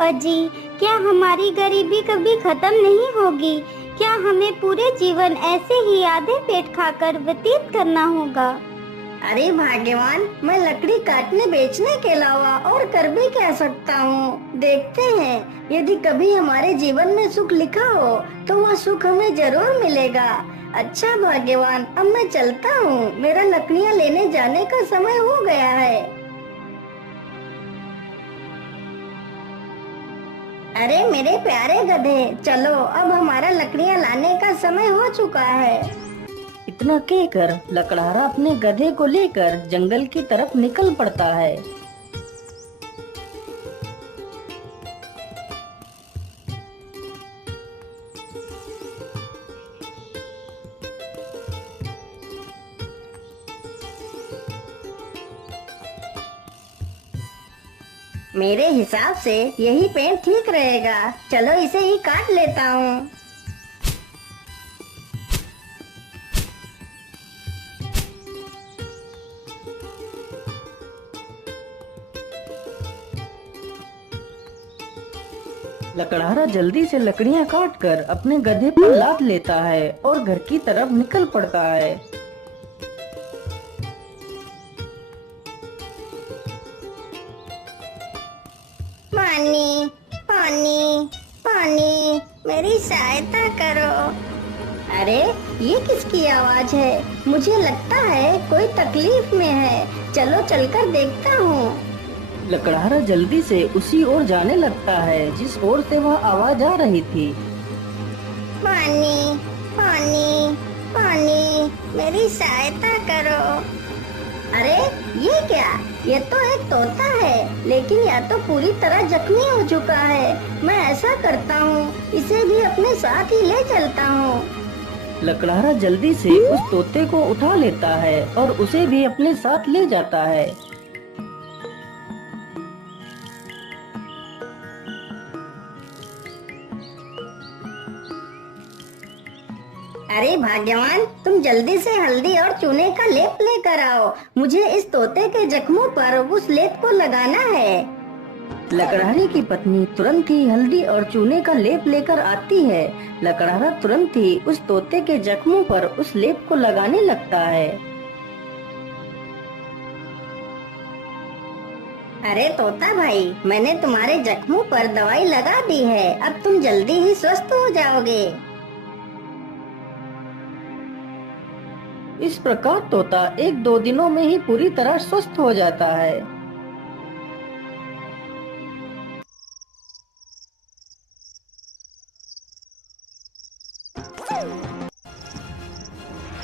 अजी, क्या हमारी गरीबी कभी खत्म नहीं होगी? क्या हमें पूरे जीवन ऐसे ही आधे पेट खाकर व्यतीत करना होगा? अरे भाग्यवान, मैं लकड़ी काटने बेचने के अलावा और कर भी क्या सकता हूँ। देखते हैं, यदि कभी हमारे जीवन में सुख लिखा हो तो वह सुख हमें जरूर मिलेगा। अच्छा भाग्यवान, अब मैं चलता हूँ, मेरा लकड़ियाँ लेने जाने का समय हो गया है। अरे मेरे प्यारे गधे, चलो, अब हमारा लकड़ियाँ लाने का समय हो चुका है। इतना कहकर लकड़हारा अपने गधे को लेकर जंगल की तरफ निकल पड़ता है। मेरे हिसाब से यही पेड़ ठीक रहेगा, चलो इसे ही काट लेता हूँ। लकड़हारा जल्दी से लकड़ियां काटकर अपने गधे पर लाद लेता है और घर की तरफ निकल पड़ता है। पानी, पानी, पानी, मेरी सहायता करो। अरे ये किसकी आवाज है? मुझे लगता है कोई तकलीफ में है। चलो चलकर देखता हूँ। लकड़हारा जल्दी से उसी ओर जाने लगता है जिस ओर से वह आवाज आ रही थी। पानी, पानी, पानी, मेरी सहायता करो। अरे ये क्या? ये तो एक तोता है, लेकिन यह तो पूरी तरह जख्मी हो चुका है। मैं ऐसा करता हूँ, इसे भी अपने साथ ही ले चलता हूँ। लकड़हारा जल्दी से उस तोते को उठा लेता है और उसे भी अपने साथ ले जाता है। अरे भाग्यवान, तुम जल्दी से हल्दी और चूने का लेप लेकर आओ। मुझे इस तोते के जख्मों पर उस लेप को लगाना है। लकड़हारे की पत्नी तुरंत ही हल्दी और चूने का लेप लेकर आती है। लकड़हारा तुरंत ही उस तोते के जख्मों पर उस लेप को लगाने लगता है। अरे तोता भाई, मैंने तुम्हारे जख्मों पर दवाई लगा दी है, अब तुम जल्दी ही स्वस्थ हो जाओगे। इस प्रकार तोता 1-2 दिनों में ही पूरी तरह स्वस्थ हो जाता है।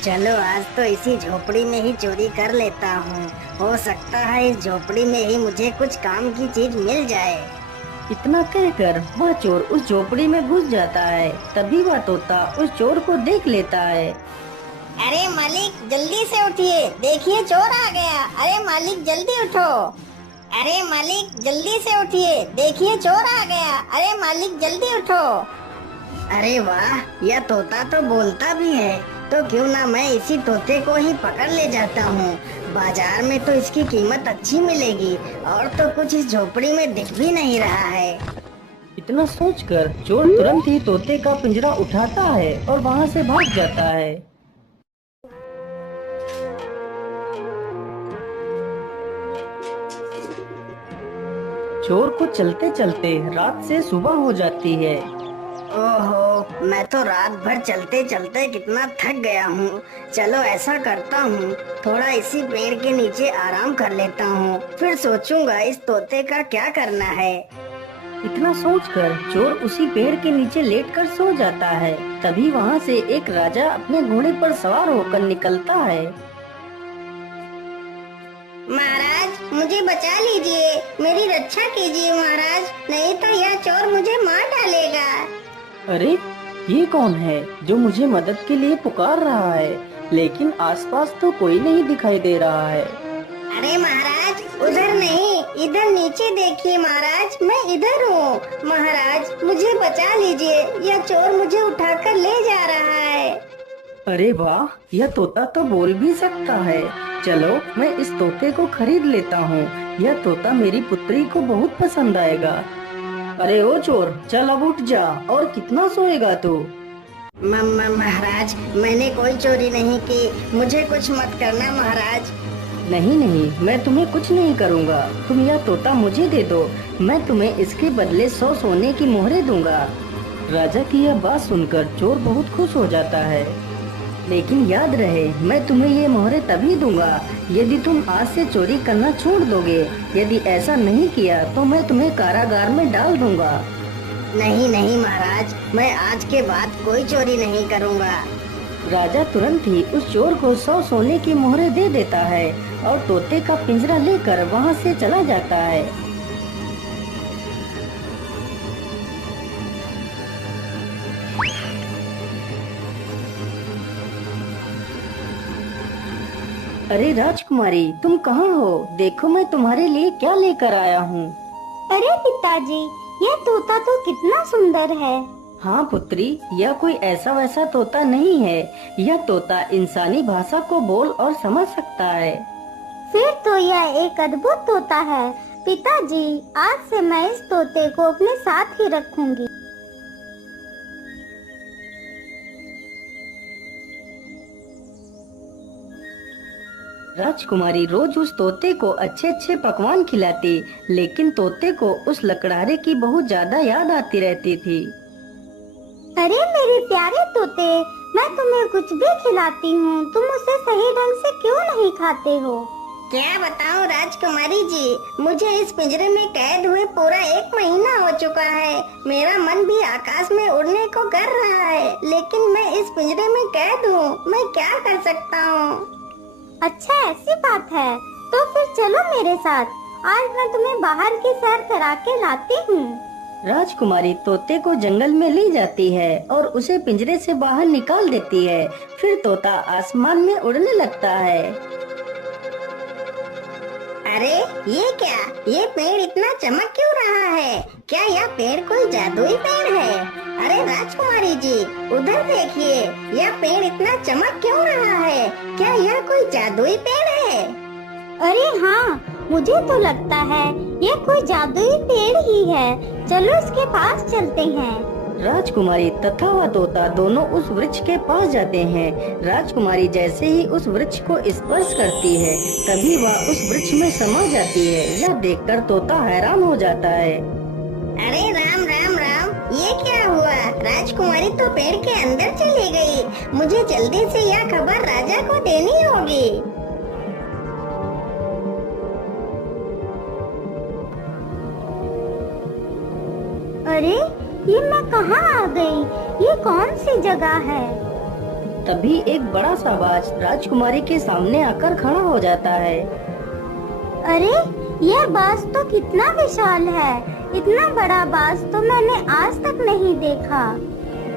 चलो आज तो इसी झोपड़ी में ही चोरी कर लेता हूँ। हो सकता है इस झोपड़ी में ही मुझे कुछ काम की चीज मिल जाए। इतना कहकर वह चोर उस झोपड़ी में घुस जाता है। तभी वह तोता उस चोर को देख लेता है। अरे मालिक, जल्दी से उठिए, देखिए चोर आ गया। अरे मालिक जल्दी उठो। अरे मालिक जल्दी से उठिए, देखिए चोर आ गया। अरे मालिक जल्दी उठो। अरे वाह, यह तोता तो बोलता भी है, तो क्यों ना मैं इसी तोते को ही पकड़ ले जाता हूँ। बाजार में तो इसकी कीमत अच्छी मिलेगी, और तो कुछ इस झोपड़ी में दिख भी नहीं रहा है। इतना सोचकर चोर तुरंत ही तोते का पिंजरा उठाता है और वहाँ से भाग जाता है। चोर को चलते चलते रात से सुबह हो जाती है। ओहो, मैं तो रात भर चलते चलते कितना थक गया हूँ। चलो ऐसा करता हूँ, थोड़ा इसी पेड़ के नीचे आराम कर लेता हूँ, फिर सोचूंगा इस तोते का क्या करना है। इतना सोचकर चोर उसी पेड़ के नीचे लेटकर सो जाता है। तभी वहाँ से एक राजा अपने घोड़े पर सवार होकर निकलता है। महाराज मुझे बचा लीजिए, मेरी रक्षा कीजिए महाराज, नहीं तो यह चोर मुझे मार डालेगा। अरे ये कौन है जो मुझे मदद के लिए पुकार रहा है, लेकिन आसपास तो कोई नहीं दिखाई दे रहा है। अरे महाराज, उधर नहीं, इधर नीचे देखिए महाराज, मैं इधर हूँ। महाराज मुझे बचा लीजिए, यह चोर मुझे उठाकर ले जा रहा है। अरे वाह, यह तोता तो बोल भी सकता है। चलो मैं इस तोते को खरीद लेता हूँ। यह तोता मेरी पुत्री को बहुत पसंद आएगा। अरे ओ चोर, चल अब उठ जा। और कितना सोएगा तू? महाराज, मैंने कोई चोरी नहीं की, मुझे कुछ मत करना महाराज। नहीं नहीं, मैं तुम्हें कुछ नहीं करूँगा। तुम यह तोता मुझे दे दो, मैं तुम्हें इसके बदले 100 सोने की मोहरें दूंगा। राजा की यह बात सुनकर चोर बहुत खुश हो जाता है। लेकिन याद रहे, मैं तुम्हें ये मोहरें तभी दूंगा यदि तुम आज से चोरी करना छोड़ दोगे। यदि ऐसा नहीं किया तो मैं तुम्हें कारागार में डाल दूंगा। नहीं नहीं महाराज, मैं आज के बाद कोई चोरी नहीं करूँगा। राजा तुरंत ही उस चोर को 100 सोने की मोहरें दे देता है और तोते का पिंजरा लेकर वहाँ से चला जाता है। अरे राजकुमारी, तुम कहाँ हो? देखो मैं तुम्हारे लिए क्या लेकर आया हूँ। अरे पिताजी, यह तोता तो कितना सुंदर है। हाँ पुत्री, यह कोई ऐसा वैसा तोता नहीं है। यह तोता इंसानी भाषा को बोल और समझ सकता है। फिर तो यह एक अद्भुत तोता है। पिताजी, आज से मैं इस तोते को अपने साथ ही रखूंगी। राजकुमारी रोज उस तोते को अच्छे अच्छे पकवान खिलाती, लेकिन तोते को उस लकड़हारे की बहुत ज्यादा याद आती रहती थी। अरे मेरे प्यारे तोते, मैं तुम्हें कुछ भी खिलाती हूँ, तुम उसे सही ढंग से क्यों नहीं खाते हो? क्या बताऊं राजकुमारी जी, मुझे इस पिंजरे में कैद हुए पूरा 1 महीना हो चुका है। मेरा मन भी आकाश में उड़ने को कर रहा है, लेकिन मैं इस पिंजरे में कैद हूँ। मैं क्या कर सकता हूँ? अच्छा, ऐसी बात है तो फिर चलो मेरे साथ। आज मैं तुम्हें बाहर की सैर करा के लाती हूँ। राजकुमारी तोते को जंगल में ले जाती है और उसे पिंजरे से बाहर निकाल देती है। फिर तोता आसमान में उड़ने लगता है। अरे ये क्या, ये पेड़ इतना चमक क्यों रहा है? क्या यह पेड़ कोई जादुई पेड़ है? अरे राजकुमारी जी, उधर देखिए, यह पेड़ इतना चमक क्यों रहा है? क्या यह कोई जादुई पेड़ है? अरे हाँ, मुझे तो लगता है ये कोई जादुई पेड़ ही है। चलो इसके पास चलते हैं। राजकुमारी तथा वह तोता दोनों उस वृक्ष के पास जाते हैं। राजकुमारी जैसे ही उस वृक्ष को स्पर्श करती है, तभी वह उस वृक्ष में समा जाती है। यह देखकर तोता हैरान हो जाता है। अरे राम राम राम, ये क्या हुआ? राजकुमारी तो पेड़ के अंदर चली गई। मुझे जल्दी से यह खबर राजा को देनी होगी। अरे ये मैं कहाँ आ गई? ये कौन सी जगह है? तभी एक बड़ा सा बाज राजकुमारी के सामने आकर खड़ा हो जाता है। अरे यह बाज तो कितना विशाल है। इतना बड़ा बाज तो मैंने आज तक नहीं देखा।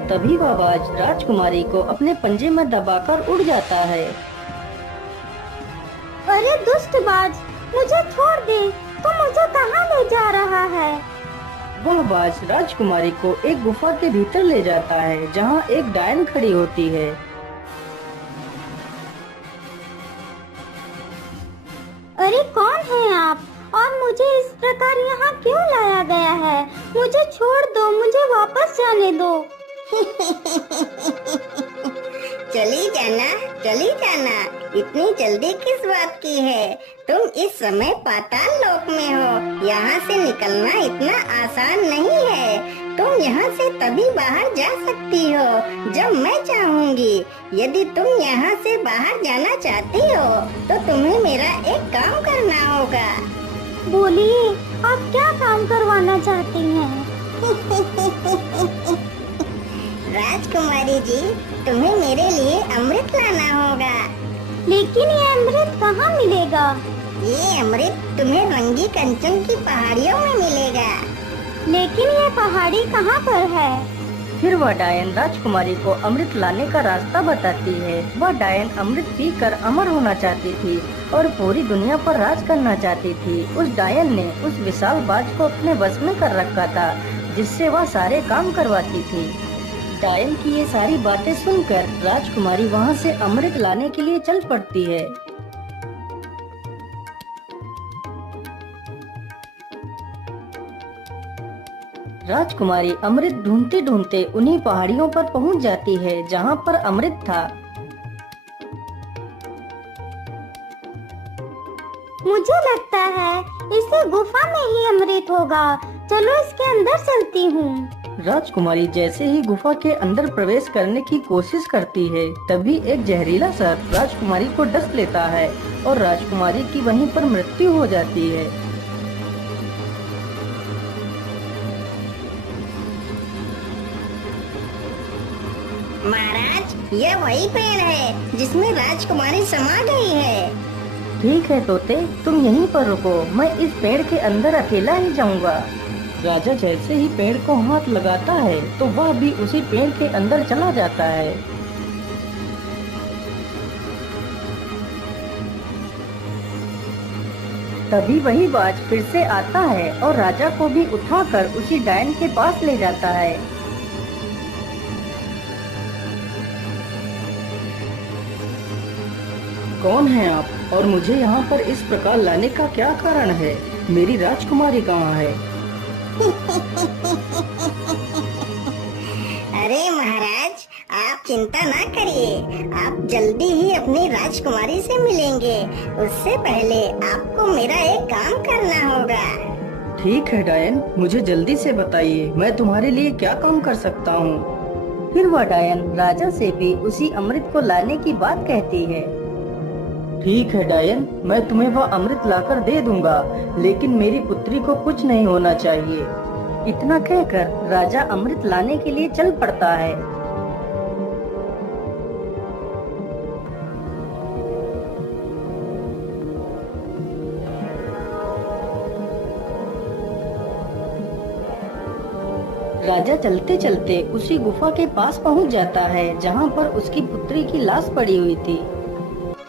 तभी वह बाज राजकुमारी को अपने पंजे में दबाकर उड़ जाता है। अरे दुष्ट बाज, मुझे छोड़ दे। तू मुझे कहाँ ले जा रहा है? वह बाज राजकुमारी को एक गुफा के भीतर ले जाता है, जहाँ एक डायन खड़ी होती है। अरे कौन है आप और मुझे इस प्रकार यहाँ क्यों लाया गया है? मुझे छोड़ दो, मुझे वापस जाने दो। चली जाना, चली जाना। इतनी जल्दी किस बात की है? तुम इस समय पाताल लोक में हो। यहाँ से निकलना इतना आसान नहीं है। तुम यहाँ से तभी बाहर जा सकती हो जब मैं चाहूँगी। यदि तुम यहाँ से बाहर जाना चाहती हो तो तुम्हें मेरा एक काम करना होगा। बोलिए, आप क्या काम करवाना चाहती हैं? राजकुमारी जी, तुम्हें मेरे लिए अमृत लाना होगा। लेकिन ये अमृत कहाँ मिलेगा? ये अमृत तुम्हें रंगी कंचन की पहाड़ियों में मिलेगा। लेकिन ये पहाड़ी कहाँ पर है? फिर वह डायन राजकुमारी को अमृत लाने का रास्ता बताती है। वह डायन अमृत पीकर अमर होना चाहती थी और पूरी दुनिया पर राज करना चाहती थी। उस डायन ने उस विशाल बाज को अपने बस में कर रखा था, जिससे वह सारे काम करवाती थी। डायन की ये सारी बातें सुनकर राजकुमारी वहाँ से अमृत लाने के लिए चल पड़ती है। राजकुमारी अमृत ढूंढते ढूंढते उन्हीं पहाड़ियों पर पहुंच जाती है जहां पर अमृत था। मुझे लगता है इसे गुफा में ही अमृत होगा। चलो इसके अंदर चलती हूँ। राजकुमारी जैसे ही गुफा के अंदर प्रवेश करने की कोशिश करती है, तभी एक जहरीला सर्प राजकुमारी को डस लेता है और राजकुमारी की वहीं पर मृत्यु हो जाती है। महाराज, यह वही पेड़ है जिसमें राजकुमारी समा गई है। ठीक है तोते, तुम यहीं पर रुको, मैं इस पेड़ के अंदर अकेला ही जाऊंगा। राजा जैसे ही पेड़ को हाथ लगाता है तो वह भी उसी पेड़ के अंदर चला जाता है। तभी वही बाज फिर से आता है और राजा को भी उठाकर उसी डायन के पास ले जाता है। कौन हैं आप और मुझे यहाँ पर इस प्रकार लाने का क्या कारण है? मेरी राजकुमारी कहाँ है? अरे महाराज, आप चिंता ना करिए, आप जल्दी ही अपनी राजकुमारी से मिलेंगे। उससे पहले आपको मेरा एक काम करना होगा। ठीक है डायन, मुझे जल्दी से बताइए, मैं तुम्हारे लिए क्या काम कर सकता हूँ। फिर वह डायन राजा से भी उसी अमृत को लाने की बात कहती है। ठीक है डायन, मैं तुम्हें वह अमृत लाकर दे दूंगा, लेकिन मेरी पुत्री को कुछ नहीं होना चाहिए। इतना कहकर राजा अमृत लाने के लिए चल पड़ता है। राजा चलते चलते उसी गुफा के पास पहुंच जाता है जहां पर उसकी पुत्री की लाश पड़ी हुई थी।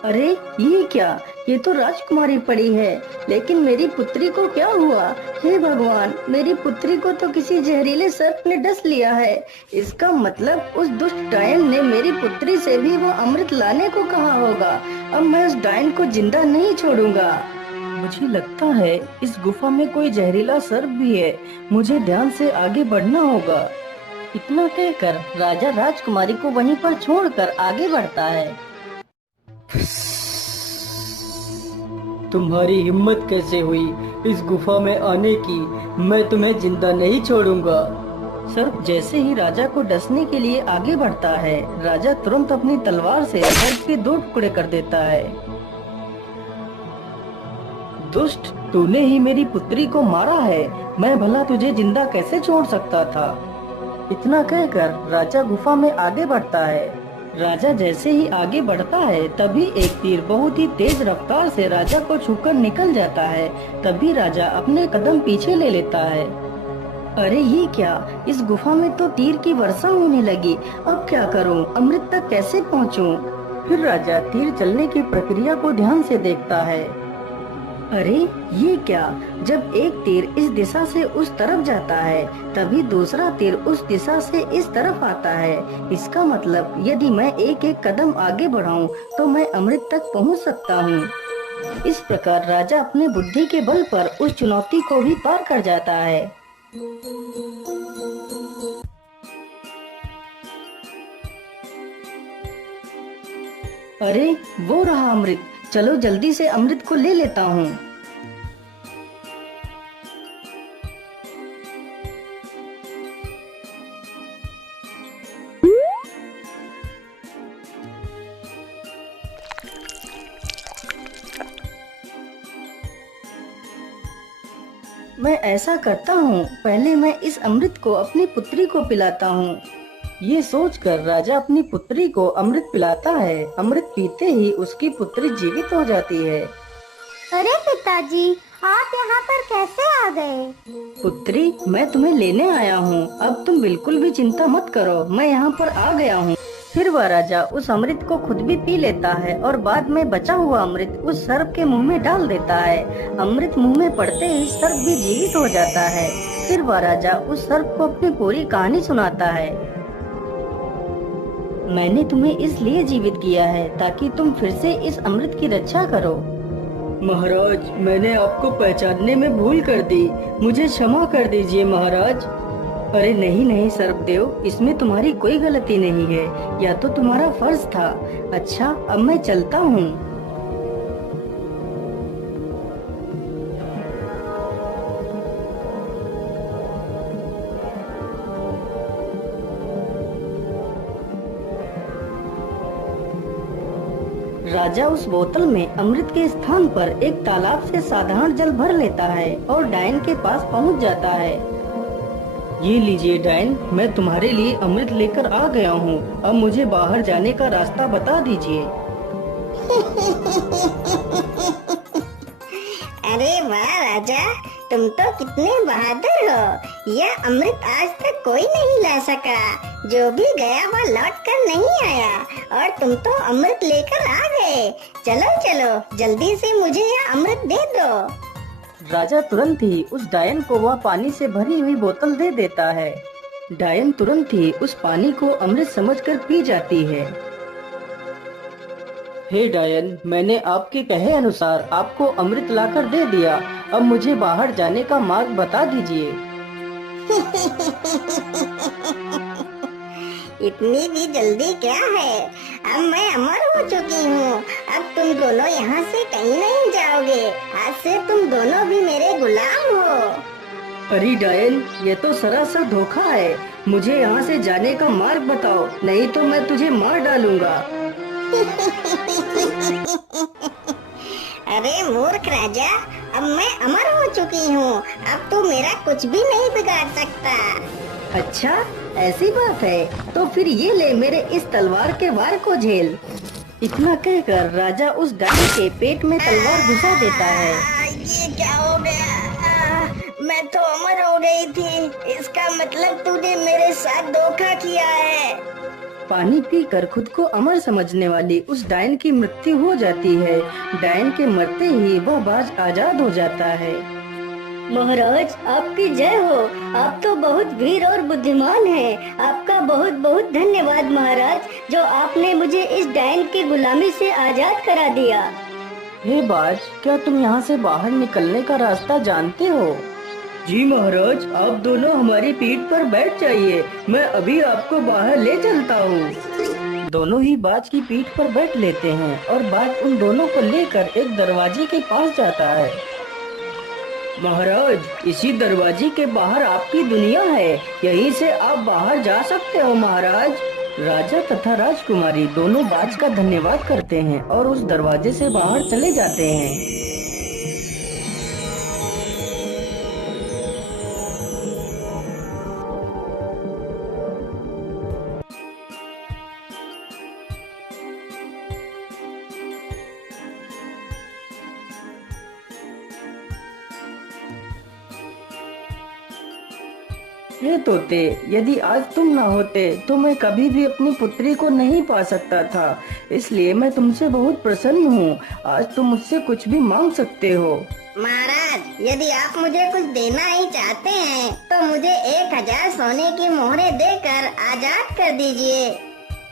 अरे ये क्या, ये तो राजकुमारी पड़ी है, लेकिन मेरी पुत्री को क्या हुआ? हे भगवान, मेरी पुत्री को तो किसी जहरीले सर्प ने डस लिया है। इसका मतलब उस दुष्ट डायन ने मेरी पुत्री से भी वो अमृत लाने को कहा होगा। अब मैं उस डायन को जिंदा नहीं छोड़ूंगा। मुझे लगता है इस गुफा में कोई जहरीला सर्प भी है, मुझे ध्यान से आगे बढ़ना होगा। इतना कहकर राजा राजकुमारी को वहीं पर छोड़कर आगे बढ़ता है। तुम्हारी हिम्मत कैसे हुई इस गुफा में आने की? मैं तुम्हें जिंदा नहीं छोड़ूंगा। सर्प जैसे ही राजा को डसने के लिए आगे बढ़ता है, राजा तुरंत अपनी तलवार से सर्प के 2 टुकड़े कर देता है। दुष्ट, तूने ही मेरी पुत्री को मारा है, मैं भला तुझे जिंदा कैसे छोड़ सकता था? इतना कहकर राजा गुफा में आगे बढ़ता है। राजा जैसे ही आगे बढ़ता है, तभी एक तीर बहुत ही तेज रफ्तार से राजा को छूकर निकल जाता है। तभी राजा अपने कदम पीछे ले लेता है। अरे ये क्या, इस गुफा में तो तीर की वर्षा होने लगी। अब क्या करूं? अमृत तक कैसे पहुंचूं? फिर राजा तीर चलने की प्रक्रिया को ध्यान से देखता है। अरे ये क्या, जब एक तीर इस दिशा से उस तरफ जाता है, तभी दूसरा तीर उस दिशा से इस तरफ आता है। इसका मतलब यदि मैं एक एक कदम आगे बढ़ाऊं, तो मैं अमृत तक पहुंच सकता हूं। इस प्रकार राजा अपने बुद्धि के बल पर उस चुनौती को भी पार कर जाता है। अरे वो रहा अमृत, चलो जल्दी से अमृत को ले लेता हूँ। मैं ऐसा करता हूँ, पहले मैं इस अमृत को अपनी पुत्री को पिलाता हूँ। ये सोचकर राजा अपनी पुत्री को अमृत पिलाता है। अमृत पीते ही उसकी पुत्री जीवित हो जाती है। अरे पिताजी, आप यहाँ पर कैसे आ गए? पुत्री, मैं तुम्हें लेने आया हूँ, अब तुम बिल्कुल भी चिंता मत करो, मैं यहाँ पर आ गया हूँ। फिर वह राजा उस अमृत को खुद भी पी लेता है और बाद में बचा हुआ अमृत उस सर्प के मुंह में डाल देता है। अमृत मुंह में पड़ते ही सर्प भी जीवित हो जाता है। फिर वह राजा उस सर्प को अपनी पूरी कहानी सुनाता है। मैंने तुम्हें इसलिए जीवित किया है ताकि तुम फिर से इस अमृत की रक्षा करो। महाराज, मैंने आपको पहचानने में भूल कर दी, मुझे क्षमा कर दीजिए महाराज। अरे नहीं नहीं सर्पदेव, इसमें तुम्हारी कोई गलती नहीं है, यह तो तुम्हारा फर्ज था। अच्छा अब मैं चलता हूँ। राजा उस बोतल में अमृत के स्थान पर एक तालाब से साधारण जल भर लेता है और डायन के पास पहुंच जाता है। ये लीजिए डायन, मैं तुम्हारे लिए अमृत लेकर आ गया हूँ। अब मुझे बाहर जाने का रास्ता बता दीजिए। अरे वाह राजा, तुम तो कितने बहादुर हो। यह अमृत आज तक कोई नहीं ला सका। जो भी गया वह लौट कर नहीं आया और तुम तो अमृत लेकर आ गए। चलो चलो जल्दी से मुझे यह अमृत दे दो। राजा तुरंत ही उस डायन को वह पानी से भरी हुई बोतल दे देता है। डायन तुरंत ही उस पानी को अमृत समझकर पी जाती है। हे डायन, मैंने आपके कहे अनुसार आपको अमृत लाकर दे दिया। अब मुझे बाहर जाने का मार्ग बता दीजिए। इतनी भी जल्दी क्या है, अब मैं अमर हो चुकी हूँ। अब तुम दोनों यहाँ से कहीं नहीं जाओगे। आज से तुम दोनों भी मेरे गुलाम हो। अरे डायन, ये तो सरासर धोखा है। मुझे यहाँ से जाने का मार्ग बताओ, नहीं तो मैं तुझे मार डालूंगा। अरे मूर्ख राजा, अब मैं अमर हो चुकी हूँ। अब तू मेरा कुछ भी नहीं बिगाड़ सकता। अच्छा ऐसी बात है, तो फिर ये ले मेरे इस तलवार के वार को झेल। इतना कहकर राजा उस डायन के पेट में तलवार घुसा देता है। ये क्या हो गया? मैं तो अमर हो गई थी। इसका मतलब तूने मेरे साथ धोखा किया है। पानी पीकर खुद को अमर समझने वाली उस डायन की मृत्यु हो जाती है। डायन के मरते ही वह बाज आजाद हो जाता है। महाराज आपकी जय हो। आप तो बहुत वीर और बुद्धिमान हैं। आपका बहुत बहुत धन्यवाद महाराज, जो आपने मुझे इस डायन की गुलामी से आजाद करा दिया। हे बाज, क्या तुम यहाँ से बाहर निकलने का रास्ता जानते हो? जी महाराज, आप दोनों हमारी पीठ पर बैठ जाइए, मैं अभी आपको बाहर ले चलता हूँ। दोनों ही बाज की पीठ पर बैठ लेते हैं और बाज उन दोनों को लेकर एक दरवाजे के पास जाता है। महाराज, इसी दरवाजे के बाहर आपकी दुनिया है, यहीं से आप बाहर जा सकते हो महाराज। राजा तथा राजकुमारी दोनों बाज का धन्यवाद करते हैं और उस दरवाजे से बाहर चले जाते हैं। ये तोते, यदि आज तुम ना होते तो मैं कभी भी अपनी पुत्री को नहीं पा सकता था। इसलिए मैं तुमसे बहुत प्रसन्न हूँ। आज तुम मुझसे कुछ भी मांग सकते हो। महाराज, यदि आप मुझे कुछ देना ही चाहते हैं तो मुझे 1000 सोने की मोहरें देकर आजाद कर दीजिए।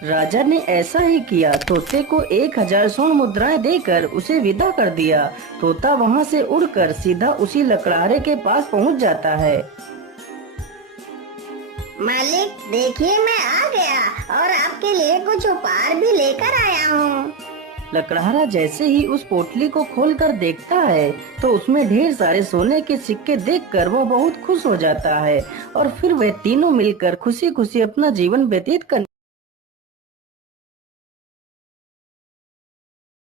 राजा ने ऐसा ही किया। तोते को 1000 स्वर्ण मुद्राएं देकर उसे विदा कर दिया। तोता वहाँ से उड़कर सीधा उसी लकड़हारे के पास पहुँच जाता है। मालिक देखिए, मैं आ गया और आपके लिए कुछ उपहार भी लेकर आया हूँ। लकड़हारा जैसे ही उस पोटली को खोलकर देखता है तो उसमें ढेर सारे सोने के सिक्के देखकर वो बहुत खुश हो जाता है और फिर वे तीनों मिलकर खुशी खुशी अपना जीवन व्यतीत कर